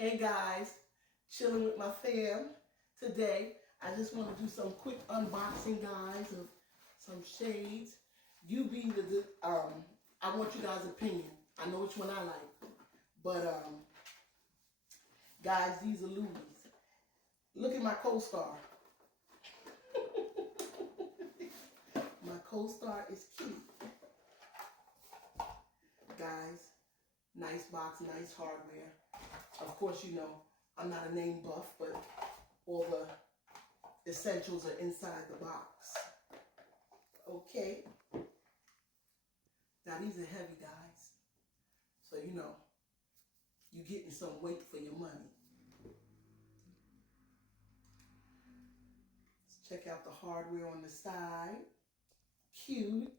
Hey guys, chilling with my fam. Today, I just want to do some quick unboxing, guys, of some shades. You be I want you guys' opinion. I know which one I like. But, guys, these are Louis. Look at my co-star. My co-star is cute. Guys, nice box, nice hardware. Of course, you know, I'm not a name buff, but all the essentials are inside the box. Okay. Now, these are heavy, guys. So, you know, you're getting some weight for your money. Let's check out the hardware on the side. Cute.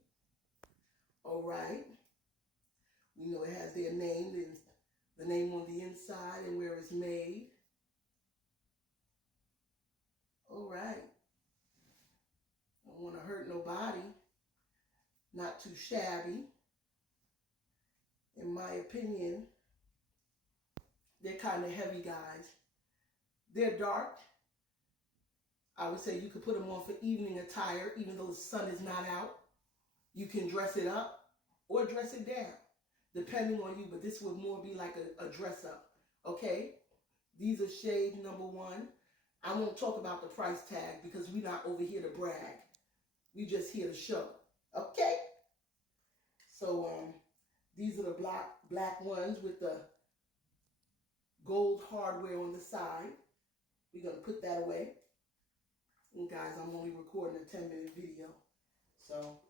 All right. We know it has their name, the name on the inside and where it's made. All right. Don't want to hurt nobody. Not too shabby. In my opinion, they're kind of heavy, guys. They're dark. I would say you could put them on for evening attire, even though the sun is not out. You can dress it up or dress it down, depending on you, but this would more be like a dress up, okay? These are shade number 1. I won't talk about the price tag because we're not over here to brag. We just here to show, okay? So these are the black ones with the gold hardware on the side. We're gonna put that away. And guys, I'm only recording a 10-minute video, so.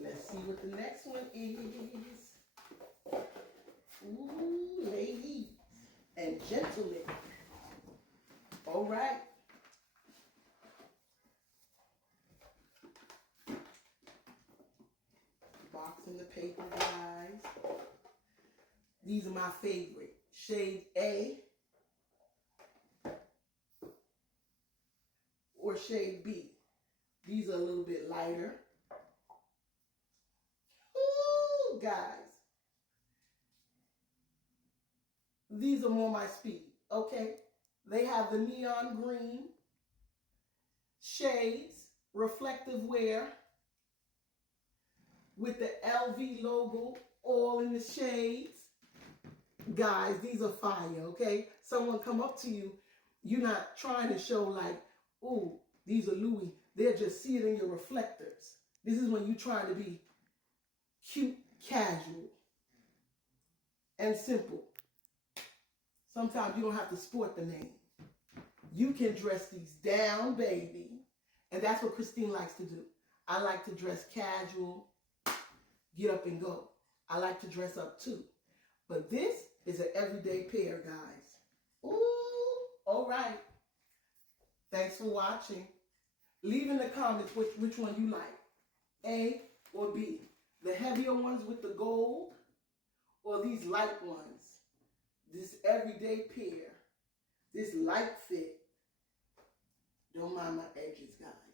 Let's see what the next one is. Ooh, ladies and gentlemen. All right. Box in the paper, guys. These are my favorite. Shade A or shade B. These are a little bit lighter. Guys, these are more my speed, okay? They have the neon green shades, reflective wear with the LV logo all in the shades. Guys, these are fire, okay? Someone come up to you, you're not trying to show like, ooh, these are Louis. They'll just see it in your reflectors. This is when you're trying to be cute, casual, and simple. Sometimes you don't have to sport the name. You can dress these down, baby. And that's what Christine likes to do. I like to dress casual, get up and go. I like to dress up too. But this is an everyday pair, guys. Ooh, all right. Thanks for watching. Leave in the comments which one you like, A or B. The heavier ones with the gold or these light ones. This everyday pair. This light fit. Don't mind my edges, guys.